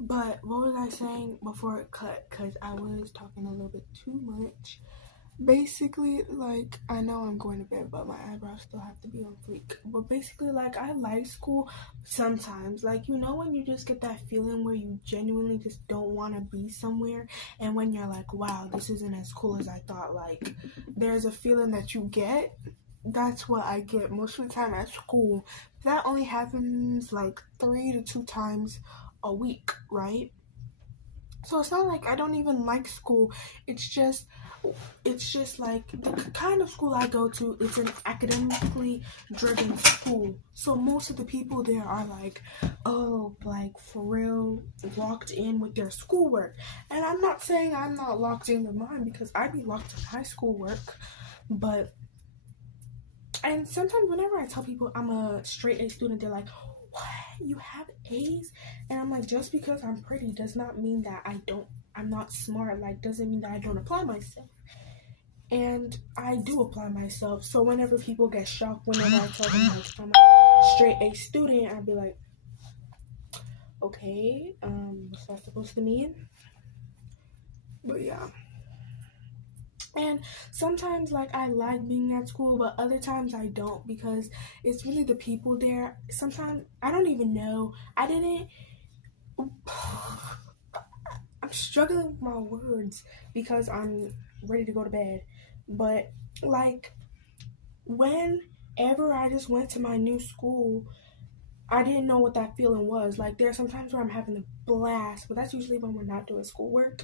But what was I saying before it cut? Because I was talking a little bit too much. Basically, like, I know I'm going to bed, but my eyebrows still have to be on fleek. But basically, like, I like school sometimes. Like, you know, when you just get that feeling where you genuinely just don't want to be somewhere, and when you're like, wow, this isn't as cool as I thought, like, there's a feeling that you get. That's what I get most of the time at school. That only happens like 3 to 2 times a week, right? So it's not like I don't even like school. It's just like the kind of school I go to, it's an academically driven school. So most of the people there are like, oh, like for real, locked in with their schoolwork. And I'm not saying I'm not locked in with mine, because I be locked in my schoolwork. But and sometimes whenever I tell people I'm a straight A student, they're like, what? You have A's? And I'm like, just because I'm pretty does not mean that I'm not smart. Like, doesn't mean that I don't apply myself. And I do apply myself. So whenever people get shocked whenever I tell them like I'm a straight A student, I'd be like, okay, what's that supposed to mean? But yeah. And sometimes, like, I like being at school, but other times I don't, because it's really the people there. Sometimes I don't even know. I'm struggling with my words because I'm ready to go to bed. But, like, whenever I just went to my new school, I didn't know what that feeling was. Like, there are some times where I'm having a blast, but that's usually when we're not doing schoolwork.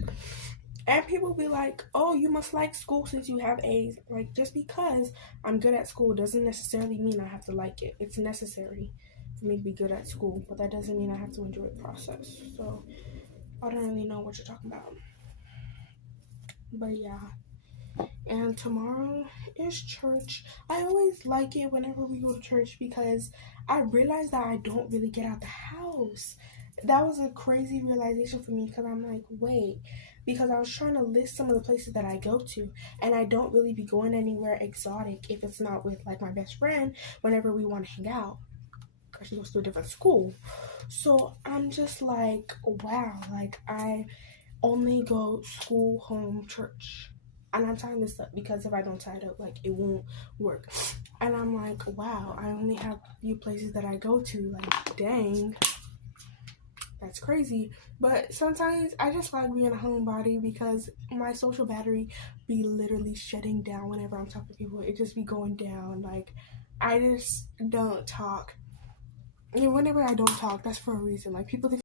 And people be like, oh, you must like school since you have A's. Like, just because I'm good at school doesn't necessarily mean I have to like it. It's necessary for me to be good at school, but that doesn't mean I have to enjoy the process. So, I don't really know what you're talking about. But yeah. And tomorrow is church. I always like it whenever we go to church because I realize that I don't really get out the house. That was a crazy realization for me, because I'm like, wait, because I was trying to list some of the places that I go to, and I don't really be going anywhere exotic if it's not with like my best friend whenever we want to hang out, because she goes to a different school. So I'm just like, wow, like I only go school, home, church. And I'm tying this up because if I don't tie it up, like, it won't work. And I'm like, wow, I only have a few places that I go to. Like, dang, that's crazy. But sometimes I just like being a homebody because my social battery be literally shutting down whenever I'm talking to people. It just be going down. Like, I just don't talk. And whenever I don't talk, that's for a reason. Like, people think